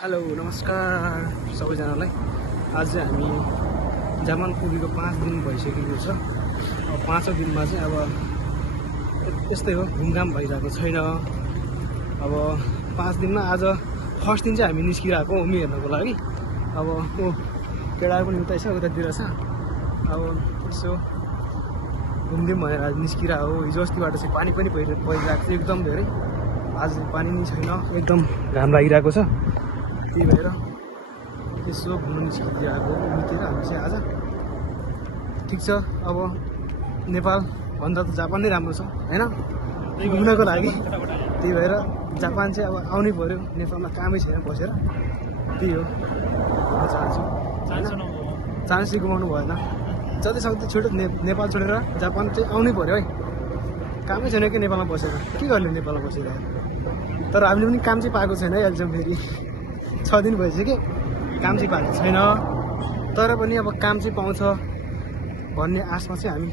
Hello नमस्कार सबैजनालाई। आज चाहिँ हामी जापान पुगेको 5 दिन भइसकेको छ। अब 5औं दिनमा चाहिँ अब यस्तै हो, घुमघाम भइरहेको छैन। अब 5 दिनमा आज फर्स्ट दिन चाहिँ हामी निस्किरहेको उमी हेर्नको लागि। अब केटाहरू पनि उतै छ, उतातिर छ। अब यसो घुम्दिउँ भनेर आज निस्किरहेको। हिजो अस्तिबाट चाहिँ पानी पनि परिरहेको छ एकदम धेरै। आज पानी नै छैन, एकदम घाम लागिरहेको छ। त्यही भएर यसो घुम्नु निस्किरहेको उनीतिर हामी चाहिँ आज। ठिक छ, अब नेपाल भन्दा त जापान नै राम्रो छ हैन घुम्नको लागि। त्यही भएर जापान चाहिँ अब आउनै पर्यो, नेपालमा कामै छैन बसेर। त्यही हो चान्स चाहिँ गुमाउनु भएन। जति सक्दो छिटो नेपाल छोडेर जापान चाहिँ आउनै पर्यो है। कामै छैन कि नेपालमा बसेर के गर्ने, नेपालमा बसेर। तर हामीले पनि काम चाहिँ पाएको छैन है अहिलेसम्म। फेरि 6 दिन भइसक्यो, काम चाहिँ पाएको छैन। तर पनि अब काम चाहिँ पाउँछ भन्ने आशमा चाहिँ हामी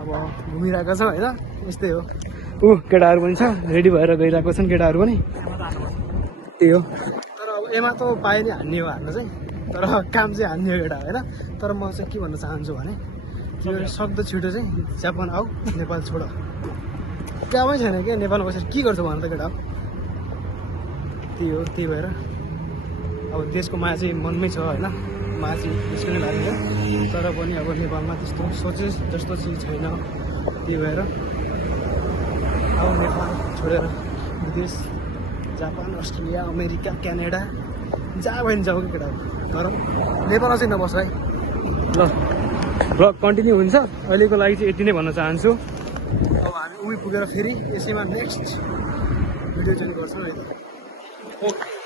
अब घुमिरहेका छौँ होइन। यस्तै हो। केटाहरू पनि छ, रेडी भएर गइरहेको छन् केटाहरू पनि। त्यही हो। तर अब एमा त पाए नि हान्ने हो, हान्न चाहिँ। तर काम चाहिँ हान्ने हो केटा होइन। तर म चाहिँ के भन्न चाहन्छु भने तिमीहरू सक्दो छिटो चाहिँ जापान आऊ, नेपाल छोड। कामै छैन क्या नेपालमा बसेर के गर्छ भन त केटा। त्यही हो। त्यही भएर अब देशको माया चाहिँ मनमै छ होइन, माया चाहिँ त्यसको नै लाग्छ। तर पनि अब नेपालमा त्यस्तो सोचे जस्तो चाहिँ छैन। त्यही भएर अब नेपाल छोडेर विदेश, जापान, अस्ट्रेलिया, अमेरिका, क्यानाडा जहाँ भयो नि जाऊ कि केटाहरू। तर नेपालमा चाहिँ नबस है। ल ब्लग कन्टिन्यू हुन्छ। अहिलेको लागि चाहिँ यति नै भन्न चाहन्छु। अब हामी उही पुगेर फेरि यसैमा नेक्स्ट भिडियो चाहिँ गर्छौँ है। ओके।